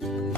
Assalamualaikum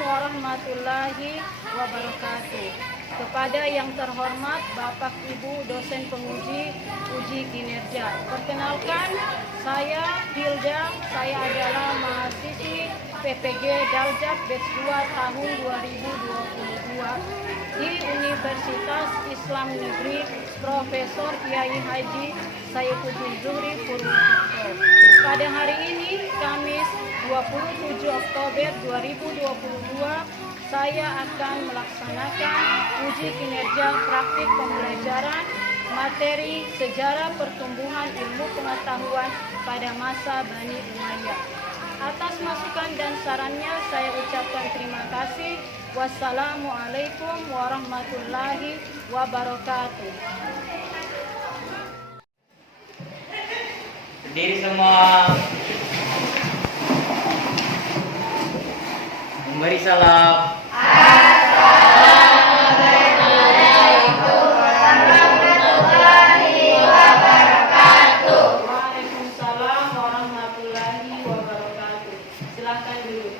warahmatullahi wabarakatuh. Kepada yang terhormat Bapak Ibu dosen penguji uji kinerja. Perkenalkan, saya Hilda. Saya adalah mahasiswi PPG Daljab Batch 2 tahun 2022 di Universitas Islam Negeri Profesor Kiai Haji Saifuddin Zuhri Purwokerto. Pada hari ini, Kamis 27 Oktober 2022, saya akan melaksanakan uji kinerja praktik pembelajaran materi sejarah pertumbuhan ilmu pengetahuan pada masa Bani Umayyah. Atas masukan dan sarannya saya ucapkan terima kasih. Wassalamualaikum warahmatullahi wabarakatuh. Berdiri semua. Memberi salam. Assalamualaikum warahmatullahi wabarakatuh. Waalaikumsalam warahmatullahi wabarakatuh. Silakan dulu.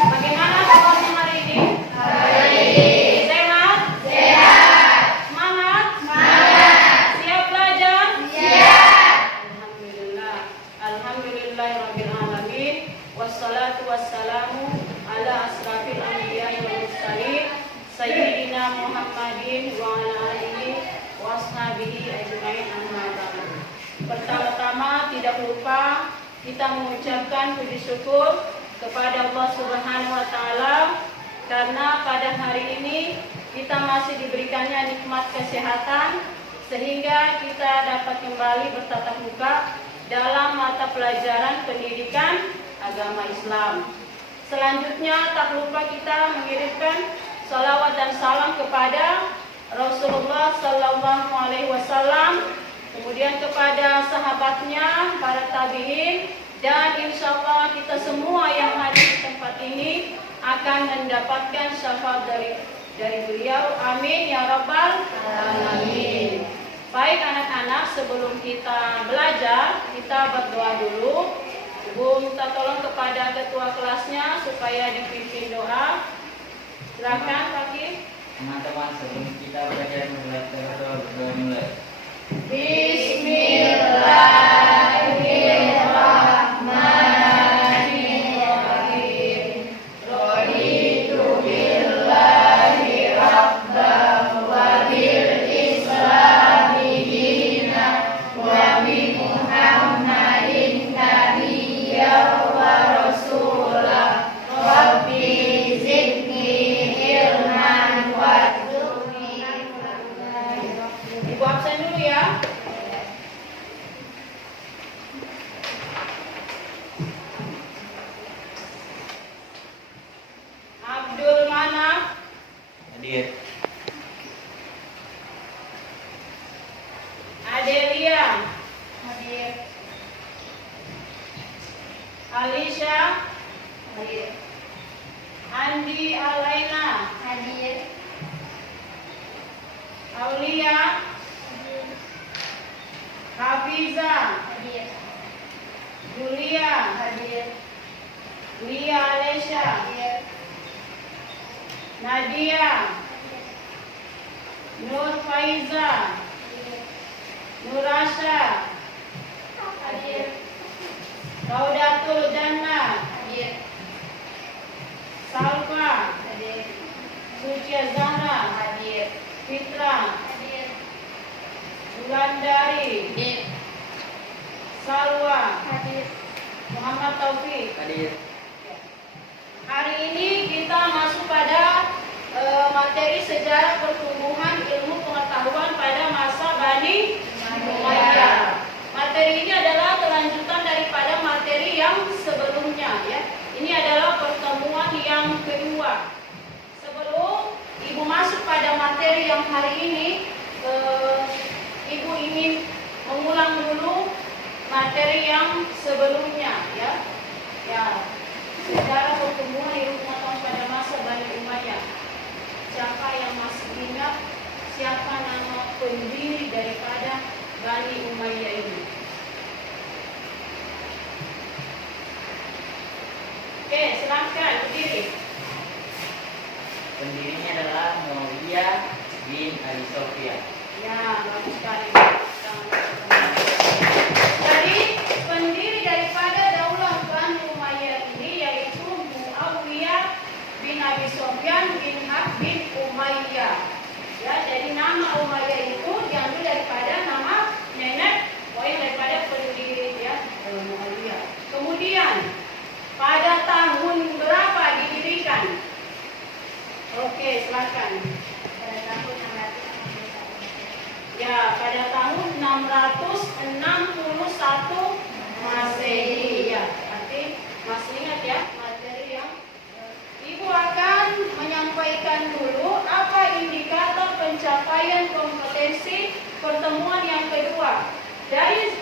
Bagaimana kabarnya hari ini? Baik. Sehat? Sehat. Semangat? Semangat. Siap belajar? Siap. Alhamdulillah. Alhamdulillahirabbil alamin. Wassalatu wassalamu ala asrafil anbiya'i wal mursalin sayyidina Muhammadin wa ala alihi wa ashabihi ajmain amma ba'du. Pertama-tama tidak lupa kita mengucapkan puji syukur kepada Allah Subhanahu wa taala karena pada hari ini kita masih diberikannya nikmat kesehatan sehingga kita dapat kembali bertatap muka dalam mata pelajaran pendidikan agama Islam. Selanjutnya tak lupa kita mengirimkan salawat dan salam kepada Rasulullah Sallallahu Alaihi Wasallam, kemudian kepada sahabatnya, para tabiin, dan insya Allah kita semua yang hadir di tempat ini akan mendapatkan syafaat dari beliau. Amin ya rabbal alamin. Baik anak-anak, sebelum kita belajar, kita berdoa dulu. Ibu minta tolong kepada ketua kelasnya supaya dipimpin doa. Silakan Pak Kim. Teman-teman, sebelum kita belajar berdoa mulai. Bismillahirrahmanirrahim. Raditu billahi rabban wa bil islami dinan wa bi Muhammadin nabiyyan wa rasulah. Rabbi zidni ilman warzuqni. Ibu absen dulu ya. Abdul Manaf Hadir. Adelia hadir. Alisha hadir. Andi Alaina hadir. Aulia hadir. Hafiza hadir. Julia hadir. Lia Alesha hadir. Nadia Nur Faiza Nurasha hadir. Raudatul Jannah hadir. Salva hadir. Sucia Zahra hadir. Fitra hadir. Wulandari hadir. Salwa hadir. Muhammad Taufik Hadir. Hari ini kita masuk pada materi sejarah pertumbuhan ilmu pengetahuan pada masa Bani Umayyah. Materi ini adalah kelanjutan daripada materi yang sebelumnya, ya. Ini adalah pertemuan yang kedua. Sebelum Ibu masuk pada materi yang hari ini, Ibu ingin mengulang dulu materi yang sebelumnya, ya. Ya, sejarah pertumbuhan ilmu pengetahuan pada masa Bani Umayyah. Siapa yang masih ingat siapa nama pendiri daripada Bani Umayyah ini? Oke, silakan berdiri. Pendirinya adalah Muawiyah bin Abi Sufyan. Ya, bagus sekali. Jadi pendiri daripada Daulah Bani Umayyah ini yaitu Muawiyah bin Abi Sufyan bin Harb bin Umayyah. Ya, jadi nama Umayyah itu diambil daripada nama nenek moyang daripada pendiri, ya, Muawiyah. Kemudian pada tahun berapa didirikan? Oke, silakan. Pada tahun 661. Ya, pada tahun 661 Masehi. Ya, berarti masih ingat ya materi yang Ibu akan menyampaikan dulu apa indikator pencapaian kompetensi pertemuan yang kedua. Dari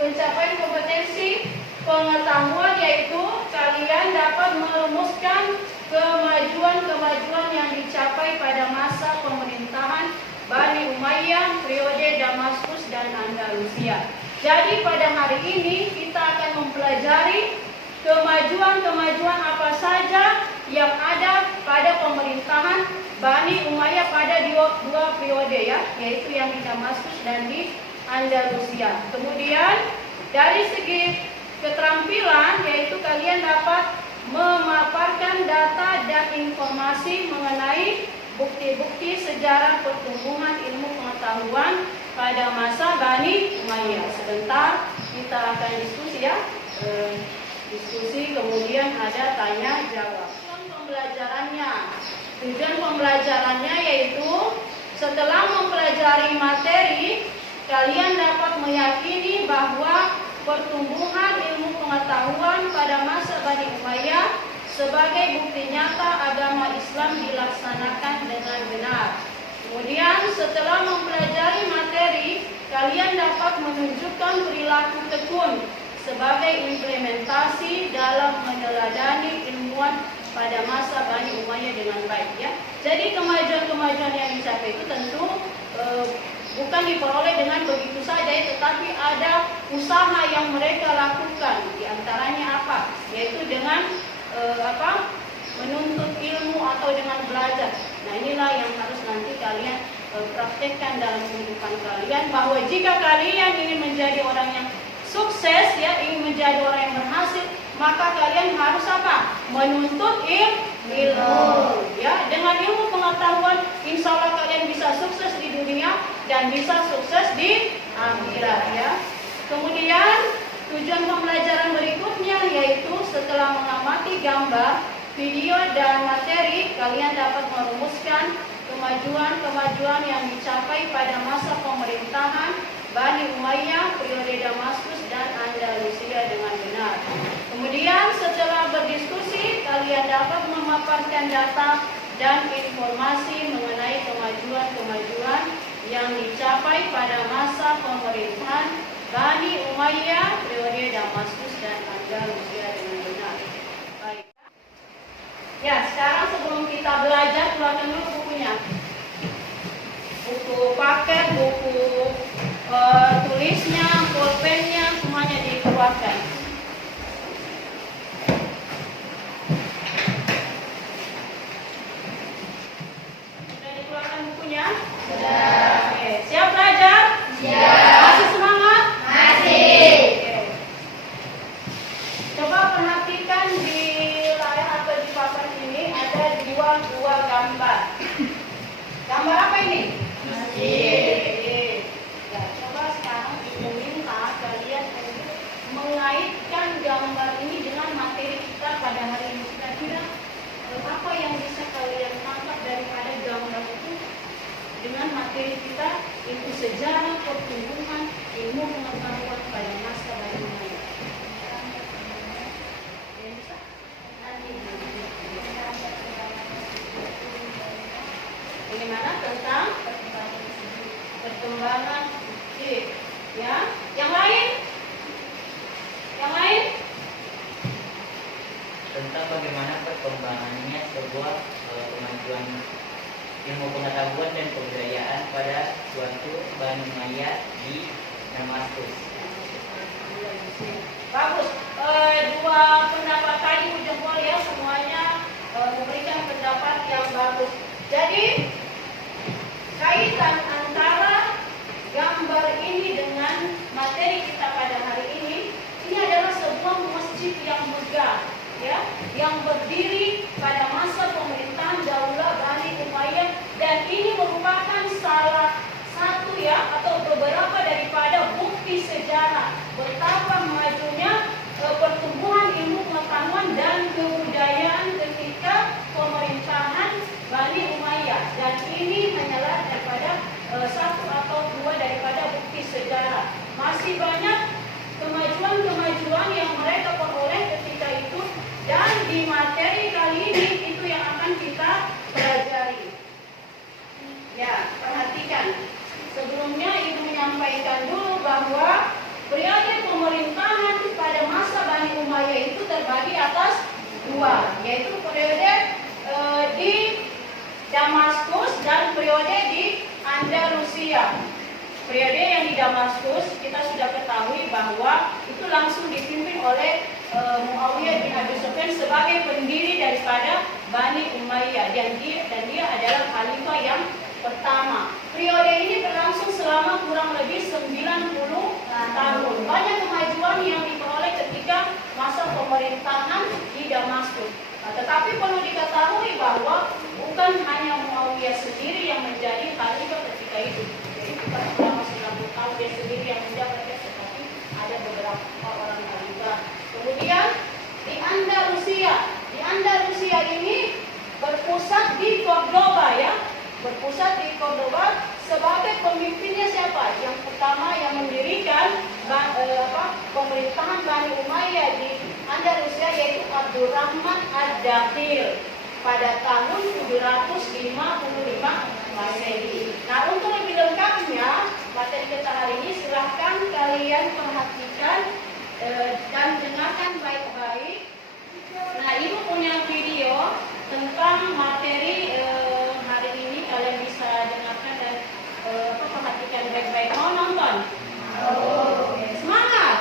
pencapaian kompetensi pengetahuan yaitu kalian dapat merumuskan kemajuan-kemajuan yang dicapai pada masa pemerintahan Bani Umayyah, periode Damaskus dan Andalusia. Jadi pada hari ini kita akan mempelajari kemajuan-kemajuan apa saja yang ada pada pemerintahan Bani Umayyah pada dua periode, ya, yaitu yang di Damaskus dan di Andalusia. Kemudian dari segi keterampilan yaitu kalian dapat memaparkan data dan informasi mengenai bukti-bukti sejarah pertumbuhan ilmu pengetahuan pada masa Bani Umayyah. Sebentar kita akan diskusi, ya. Diskusi, kemudian ada tanya jawab. Tujuan pembelajarannya yaitu setelah mempelajari materi, kalian dapat meyakini bahwa pertumbuhan ilmu pengetahuan pada masa Bani Umayyah sebagai bukti nyata agama Islam dilaksanakan dengan benar. Kemudian setelah mempelajari materi, kalian dapat menunjukkan perilaku tekun sebagai implementasi dalam meneladani ilmuwan pada masa Bani Umayyah dengan baik, ya. Jadi kemajuan-kemajuan yang dicapai itu tentu bukan diperoleh dengan begitu saja, ya, tetapi ada usaha yang mereka lakukan. Di antaranya apa? Yaitu dengan menuntut ilmu atau dengan belajar. Nah, inilah yang harus nanti kalian praktekkan dalam kehidupan kalian, bahwa jika kalian ingin menjadi orang yang sukses, ya, ingin menjadi orang yang berhasil, maka kalian harus apa? Menuntut ilmu, ya. Dengan ilmu pengetahuan, insya Allah kalian bisa sukses di dunia dan bisa sukses di akhirat, ya. Kemudian tujuan pembelajaran berikutnya yaitu setelah mengamati gambar, video dan materi, kalian dapat merumuskan kemajuan-kemajuan yang dicapai pada masa pemerintahan Bani Umayyah, periode Damaskus dan Andalusia dengan benar. Kemudian setelah berdiskusi, kalian dapat memaparkan data dan informasi mengenai kemajuan-kemajuan yang dicapai pada masa pemerintahan Bani Umayyah, periode Damaskus dan Andalusia dengan benar. Baik. Ya, sekarang sebelum kita belajar, keluarkan dulu bukunya. Buku paket, buku tulisnya, pulpennya, semuanya dikeluarkan. Sudah dikeluarkan bukunya? Sudah. Oke, siap belajar? Siap. Masih semangat? Masih. Oke. Coba perhatikan di layar atau di papan ini ada dua gambar. Gambar apa ini? Masjid. Ya, coba sekarang Ibu minta kalian untuk mengaitkan gambar ini dengan materi kita pada hari ini. Kira-kira apa yang bisa kalian tangkap daripada gambar itu dengan materi kita ilmu sejarah pertumbuhan ilmu pengetahuan pada masa Bani Umayyah. Yang bisa? Bagaimana tentang perkembangan fisik, ya? Yang lain? Yang lain? Tentang bagaimana perkembangannya sebuah kemajuan ilmu pengetahuan dan kebudayaan pada suatu Bani Umayyah di Damaskus. Bagus. Dua pendapat tadi jempol ya, semuanya memberikan pendapat yang bagus. Jadi kaitan antara gambar ini dengan materi kita pada hari ini adalah sebuah masjid yang megah, ya, yang berdiri pada masa pemerintahan Daulah Bani Umayyah, dan ini merupakan salah satu ya atau beberapa daripada bukti sejarah betapa majunya pertumbuhan ilmu pengetahuan dan kebudayaan ketika pemerintahan Bani Umayyah, dan ini hanyalah daripada satu atau dua daripada bukti sejarah. Masih banyak kemajuan-kemajuan yang mereka peroleh ketika itu, dan di materi kali ini itu yang akan kita pelajari. Ya, perhatikan. Sebelumnya Ibu menyampaikan dulu bahwa periode pemerintahan pada masa Bani Umayyah itu terbagi atas dua, yaitu periode di Damaskus dan periode di Andalusia. Periode yang di Damaskus kita sudah ketahui bahwa itu langsung dipimpin oleh Muawiyah bin Abi Sufyan sebagai pendiri daripada Bani Umayyah, dan dia adalah khalifah yang pertama. Periode ini berlangsung selama kurang lebih 90 tahun. Banyak kemajuan yang diperoleh ketika masa pemerintahan di Damaskus. Nah, tetapi perlu diketahui bahwa bukan hanya Muawiyah sendiri yang menjadi khalifah ketika itu. Jadi bukan selama 90 tahun dia sendiri yang menjabatnya, tetapi ada beberapa orang khalifah. Kemudian di Andalusia ini berpusat di Cordoba, ya. Berpusat di Cordoba. Sebagai pemimpinnya siapa? Yang pertama yang mendirikan pemerintahan Bani Umayyah di Andalusia yaitu Abdurrahman Ad-Dakhil pada tahun 755 Masehi. Nah, untuk lebih lengkapnya materi kita hari ini silahkan kalian perhatikan dan dengarkan baik-baik. Nah, Ibu punya video tentang materi hari ini, kalian bisa dengarkan dan perhatikan baik-baik. Mau nonton? Oke, semangat!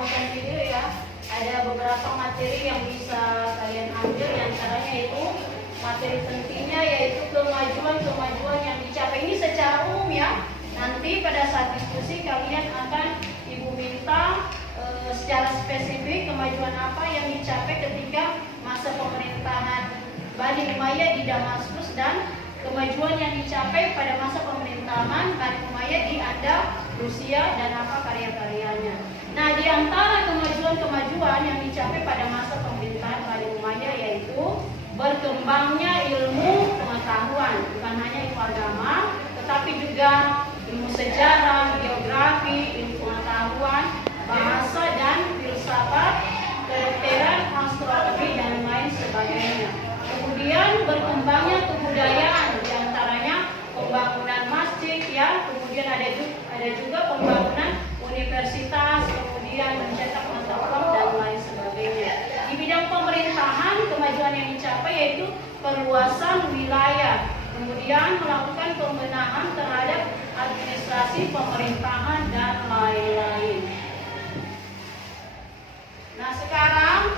menonton video ya, ada beberapa materi yang bisa kalian ambil. Di antaranya itu materi pentingnya yaitu kemajuan yang dicapai. Ini secara umum ya. Nanti pada saat diskusi kalian akan ibu minta secara spesifik kemajuan apa yang dicapai ketika masa pemerintahan Bani Umayyah di Damaskus dan kemajuan yang dicapai pada masa pemerintahan Bani Umayyah di Anda, Rusia, dan apa karya-karyanya. Nah, di antara kemajuan yang dicapai pada masa pemerintahan Bani Umayyah yaitu berkembangnya ilmu pengetahuan, bukan hanya ilmu agama, tetapi juga ilmu sejarah, geografi, ilmu pengetahuan, bahasa dan filsafat, kedokteran, astronomi, dan lain sebagainya. Kemudian berkembangnya kebudayaan, diantaranya pembangunan masjid ya, kemudian ada juga pembangunan universitas, kemudian mencetak mata uang dan lain sebagainya. Di bidang pemerintahan, kemajuan yang dicapai yaitu perluasan wilayah, kemudian melakukan pembenahan terhadap administrasi pemerintahan dan lain-lain. Nah, sekarang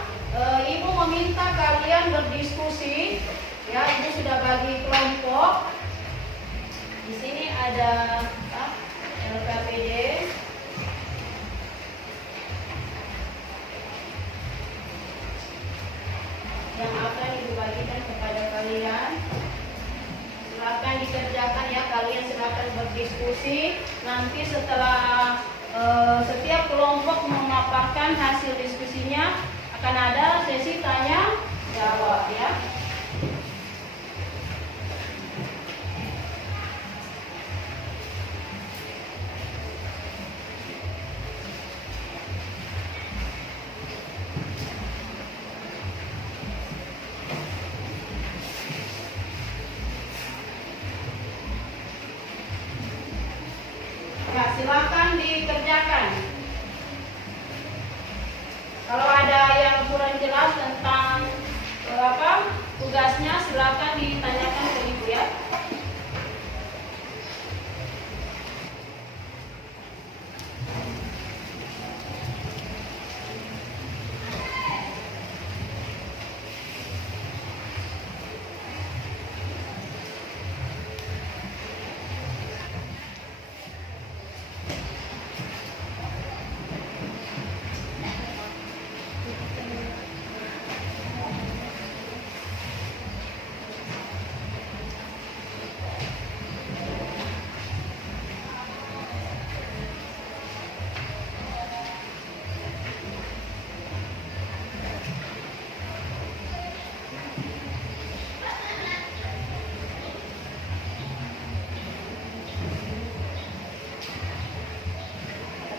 Ibu meminta kalian berdiskusi. Ya, Ibu sudah bagi kelompok. Di sini ada LKPD. Yang akan Ibu bagikan kepada kalian. Silakan dikerjakan ya, kalian silakan berdiskusi. Nanti setelah setiap kelompok memaparkan hasil diskusinya, akan ada sesi tanya jawab ya. Ya, silakan dikerjakan. Kalau ada yang kurang jelas tentang tugasnya, silakan ditanyakan ke Ibu ya.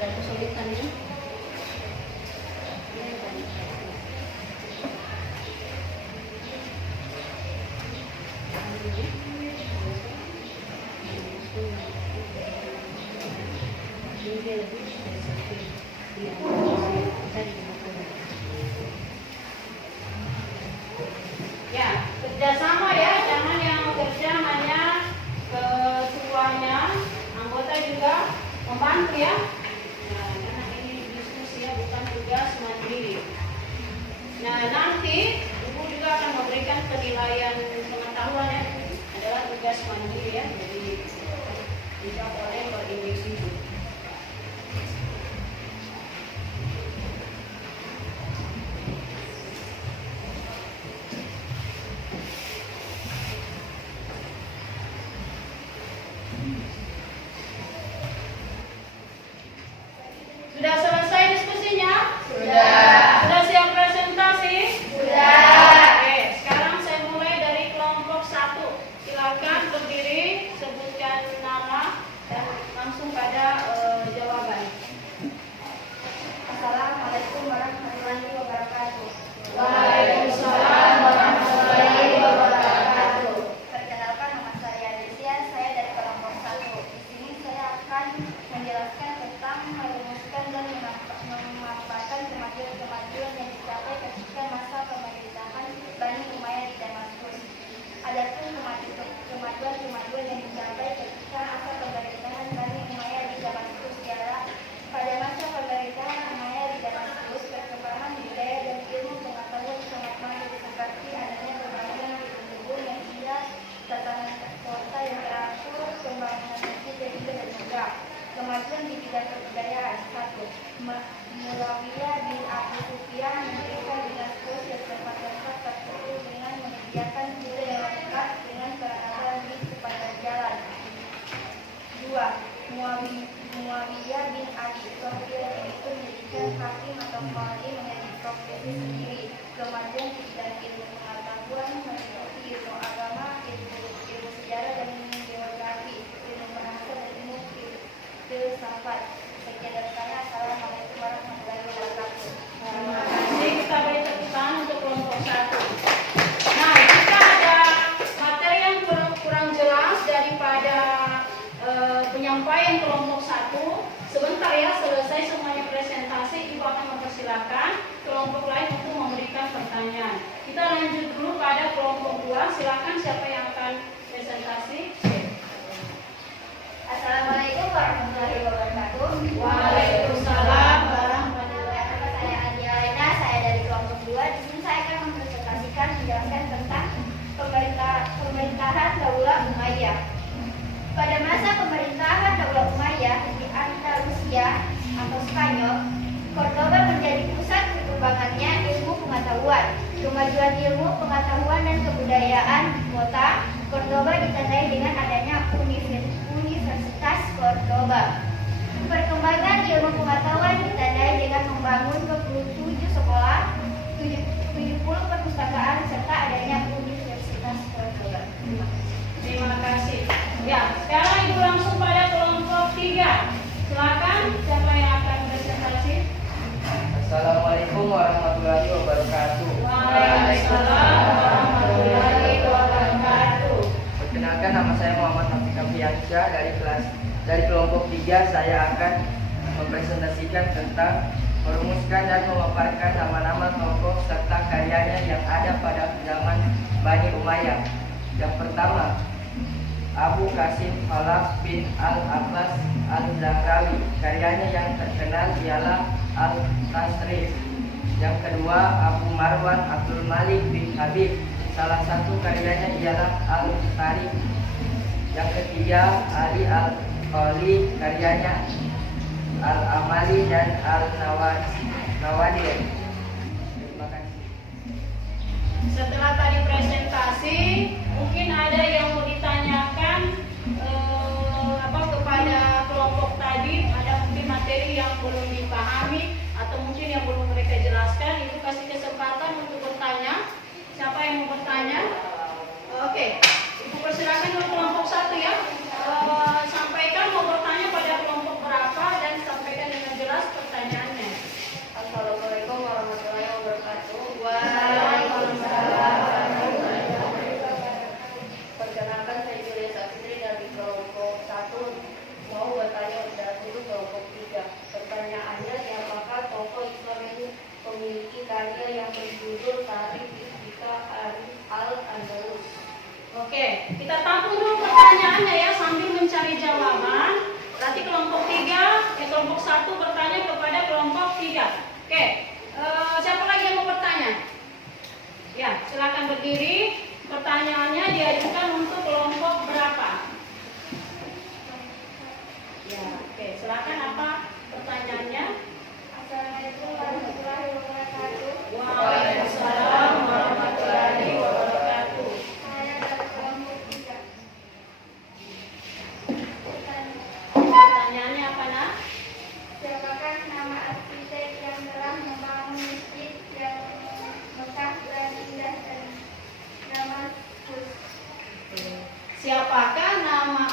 Ada kesulitannya? Ya, kerjasama ya, jangan yang kerja hanya ketuanya, anggota juga membantu ya. Nah, karena ini diskusi ya, bukan tugas mandiri. Nah, nanti Ibu juga akan memberikan penilaian pengetahuan ya, adalah tugas mandiri ya, jadi tidak boleh berindividu. Sudah selesai diskusinya? Sudah. Sudah siap presentasi? Sudah. Oke, sekarang saya mulai dari kelompok 1. Silakan berdiri, sebutkan nama dan langsung pada Muawiyah bin Abi Sufyan mendirikan dinasti yang tempat-tempat tertentu dengan menyediakan kuda yang lengkap dengan peralatan di sepanjang jalan. 2. Muawiyah bin Abi Sufyan itu menjadikan hakim atau qadhi menjadi profesi sendiri. Kemajuan dan ilmu pengetahuan meliputi ilmu agama, ilmu sejarah dan geografi, ilmu bahasa dan ilmu filsafat. Sekian dari saya. Assalamualaikum warahmatullahi wabarakatuh. Terima kasih. Kita beri tepuk tangan untuk kelompok 1. Nah, jika ada materi yang kurang jelas daripada penyampaian kelompok 1, sebentar ya, selesai semuanya presentasi, Ibu akan mempersilahkan kelompok lain untuk memberikan pertanyaan. Kita lanjut dulu pada kelompok 2. Silakan siapa yang akan presentasi. Assalamualaikum warahmatullahi wabarakatuh. Waalaikumsalam warahmatullahi wabarakatuh. Saya Andi Alena, saya dari kelompok 2. Di sini saya akan mempresentasikan menjelaskan tentang pemerintahan Daulah Umayyah. Pada masa pemerintahan Daulah Umayyah di Andalusia atau Spanyol, Cordoba menjadi pusat perkembangannya ilmu pengetahuan. Kemajuan ilmu pengetahuan dan kebudayaan di kota Cordoba ditandai dengan adanya Universitas Cordoba. Perkembangan ilmu pengetahuan ditandai dengan membangun 27 sekolah, 70 perpustakaan serta adanya Universitas Cordoba. Terima kasih. Ya, sekarang Ibu langsung pada kelompok 3. Silakan siapa yang akan presentasi. Assalamualaikum warahmatullahi wabarakatuh. Waalaikumsalam warahmatullahi wabarakatuh. Perkenalkan, nama saya Muhammad Hafiq Afiansyah dari kelompok 3. Saya akan mempresentasikan tentang merumuskan dan memaparkan nama-nama tokoh serta karyanya yang ada pada zaman Bani Umayyah. Yang pertama, Abu Qasim Khalaf bin Al-Abbas Al-Zahrawi. Karyanya yang terkenal ialah Al-Tasrif. Yang kedua, Abu Marwan Abdul Malik bin Habib. Salah satu karyanya ialah Al-Tarikh. Yang ketiga, Ali Al-Qali. Karyanya Al-Amali dan Al-Nawadir. Terima kasih. Setelah tadi presentasi, mungkin ada yang mau ditanyakan kepada kelompok tadi, ada mungkin materi yang belum dipahami atau mungkin yang belum mereka jelaskan. Ibu kasih kesempatan untuk bertanya. Siapa yang mau bertanya? Oke, Ibu persilakan untuk kelompok 1 ya. Sampaikan mau bertanya pada kelompok berapa dan sampaikan dengan jelas pertanyaannya. Assalamualaikum warahmatullahi wabarakatuh. Waalaikumsalam. Perkenalkan, saya Julia Safitri dari kelompok 1. Mau bertanya dulu kelompok 3. Pertanyaannya, siapakah tokoh Islam yang memiliki karya yang berjudul Tarikh Al-Andalus? Oke, kita tampung dulu pertanyaannya ya sambil mencari jawaban. Nanti kelompok 1 bertanya kepada kelompok 3. Oke, siapa lagi yang mau bertanya? Ya, silakan berdiri. Pertanyaannya diajukan untuk kelompok berapa? Ya, oke, silakan apa pertanyaannya? Assalamualaikum warahmatullahi wabarakatuh. Waalaikumsalam warahmatullahi wabarakatuh. Saya dari kelompok 3. Pertanyaannya apa, Nak? Siapakah nama arsitek yang telah membangun masjid yang megah dan indah dan Damaskus? Siapakah nama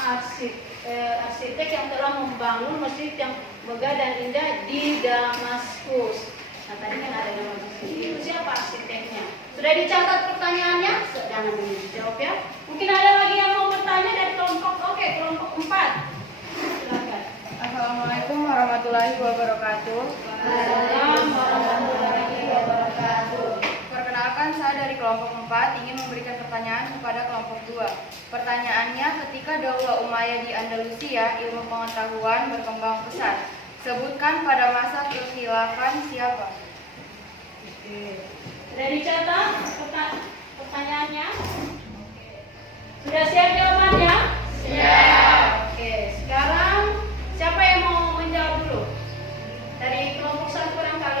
arsitek yang telah membangun masjid yang megah dan indah di Damaskus? Nah, tadi kan ada nama masjid. Itu siapa arsiteknya? Sudah dicatat pertanyaannya? Jangan dulu dijawab ya. Mungkin ada lagi yang mau bertanya dari kelompok kelompok 4. Silakan. Assalamualaikum warahmatullahi wabarakatuh. Waalaikumsalam warahmatullahi wabarakatuh. Perkenalkan, saya dari kelompok 4 ingin memberikan pertanyaan kepada kelompok 2. Pertanyaannya, ketika Daulah Umayyah di Andalusia, ilmu pengetahuan berkembang pesat. Sebutkan pada masa kekhilafan siapa? Oke. Sudah dicatat pertanyaannya? Sudah siap jawabannya? Siap. Oke, sekarang siapa yang mau menjawab dulu? Dari kelompok 1 barangkali.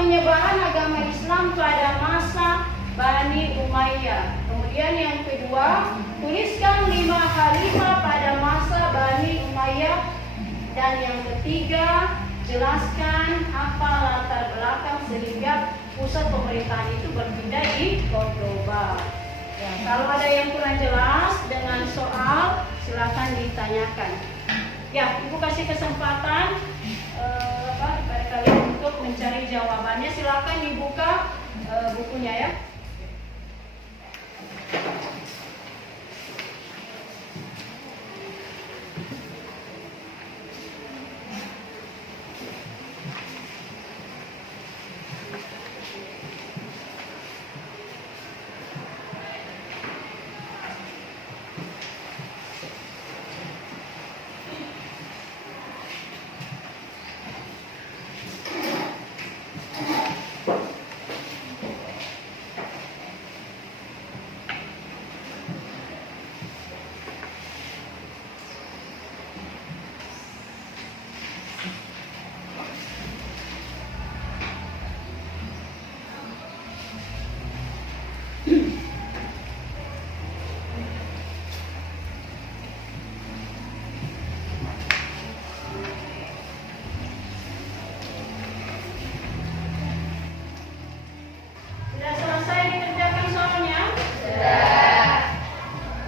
penyebaran agama Islam pada masa Bani Umayyah. Kemudian yang kedua, tuliskan 5 khalifah pada masa Bani Umayyah. Dan yang ketiga, jelaskan apa latar belakang sehingga pusat pemerintahan itu berpindah di Cordoba. Ya, kalau ada yang kurang jelas dengan soal, silakan ditanyakan. Ya, Ibu kasih kesempatan kepada kalian untuk mencari jawabannya. Silakan dibuka bukunya ya. Sudah selesai dikerjakan soalnya? Sudah.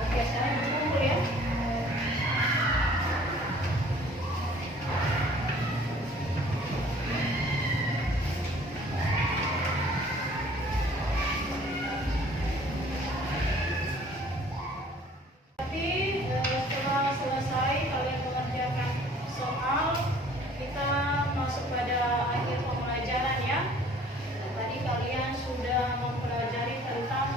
Oke, sekarang dikumpul ya. Tapi setelah selesai kalian mengerjakan soal, kita masuk pada akhir pembelajaran ya. Tadi kalian sudah mempelajari tentang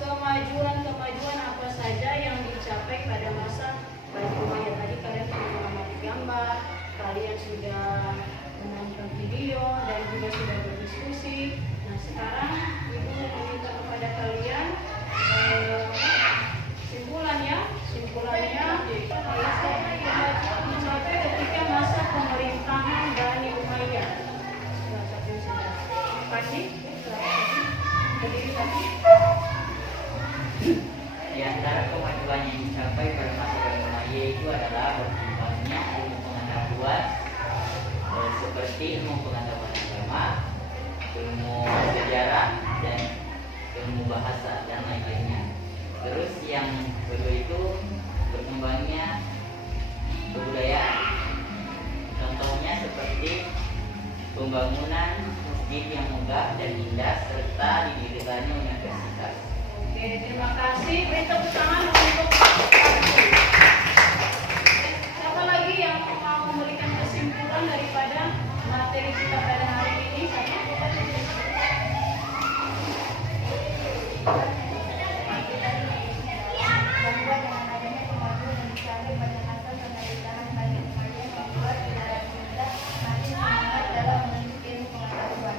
kemajuan-kemajuan apa saja yang dicapai pada masa Bani Umayyah. Tadi kalian sudah mengamati gambar, kalian sudah menonton video dan juga sudah berdiskusi. Nah sekarang Ibu meminta kepada kalian simpulannya kemajuan dicapai ketika masa pemerintahan Bani Umayyah. Salah satu sudah pasti berdiri tadi. Di antara kemajuan yang dicapai pada masa Bani Umayyah itu adalah berkembangnya ilmu pengetahuan seperti ilmu pengetahuan agama, ilmu sejarah, dan ilmu bahasa dan lain-lainnya. Terus yang kedua itu berkembangnya kebudayaan. Contohnya seperti pembangunan masjid yang megah dan indah serta didirikannya universitas. Oke, terima kasih. Beri tepuk tangan untuk Pak. Siapa lagi yang mau memberikan kesimpulan daripada materi kita pada hari ini? Bahwa dengan adanya kemajuan yang dicapai pada masa pemerintahan Bani Umayyah membuat generasi muda semakin semangat dalam menuntut ilmu pengetahuan.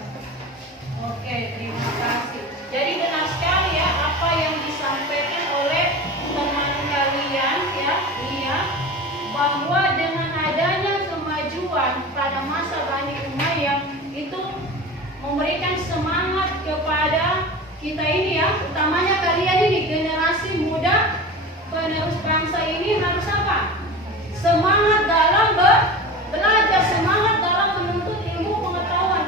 Oke, terima kasih. Jadi benar sekali ya apa yang disampaikan oleh teman kalian ya, bahwa dengan adanya kemajuan pada masa Bani Umayyah itu memberikan semangat kepada kita ini ya, utamanya kalian ini generasi muda penerus bangsa ini harus apa? Semangat dalam belajar, semangat dalam menuntut ilmu pengetahuan.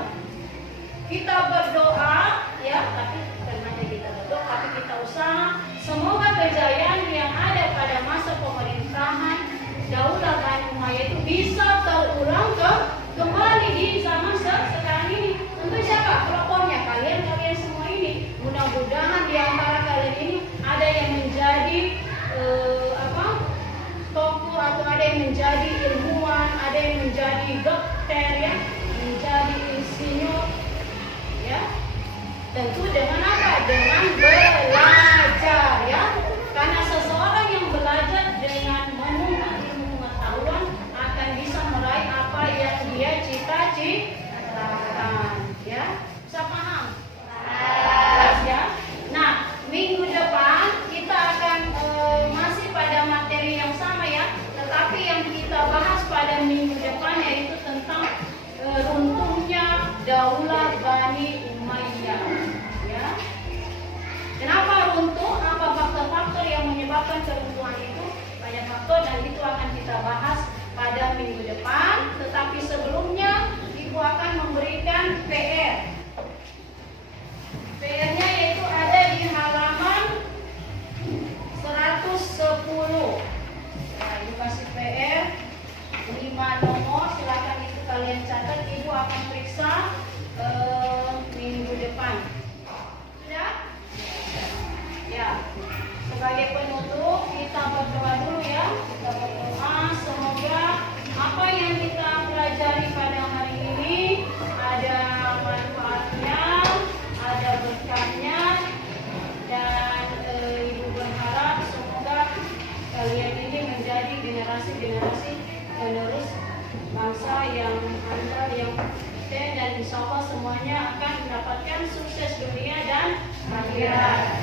Kita berdoa ya, tapi bukan hanya kita berdoa, tapi kita usaha semoga kejayaan yang ada pada masa pemerintahan Daulah Bani Umayyah itu bisa terulang kembali di zaman sekarang ini. Tentu siapa pelopornya? Kalian semua ini. Mudah-mudahan di antara kalian ini ada yang menjadi tokoh atau ada yang menjadi ilmuwan, ada yang menjadi dokter ya, menjadi insinyur ya. Tentu dengan apa? Dengan belajar ya. Karena seseorang yang belajar dengan menuntut ilmu pengetahuan akan bisa meraih apa yang dia cita-citakan ya. Bisa paham? Jelas ya. Nah, minggu depan kita akan masih pada materi yang sama ya, tetapi yang kita bahas pada minggu depan yaitu tentang runtuhnya Daulah Bani Bani Umayyah. Ya. Kenapa runtuh? Apa faktor-faktor yang menyebabkan keruntuhan itu? Banyak faktor dan itu akan kita bahas pada minggu depan. Tetapi sebelumnya Ibu akan memberikan PR. PR-nya yaitu ada di halaman 110. Nah, Ibu kasih PR 5 nomor, silakan itu kalian catat. Ibu akan periksa minggu depan. Sudah? Ya. Sebagai penutup kita berdoa dulu ya. Kita berdoa semoga apa yang kita pelajari pada hari ini ada manfaatnya, ada berkahnya, dan Ibu berharap semoga kalian ini menjadi generasi-generasi penerus bangsa yang handal, yang dan insya Allah semuanya akan mendapatkan sukses dunia dan akhirat.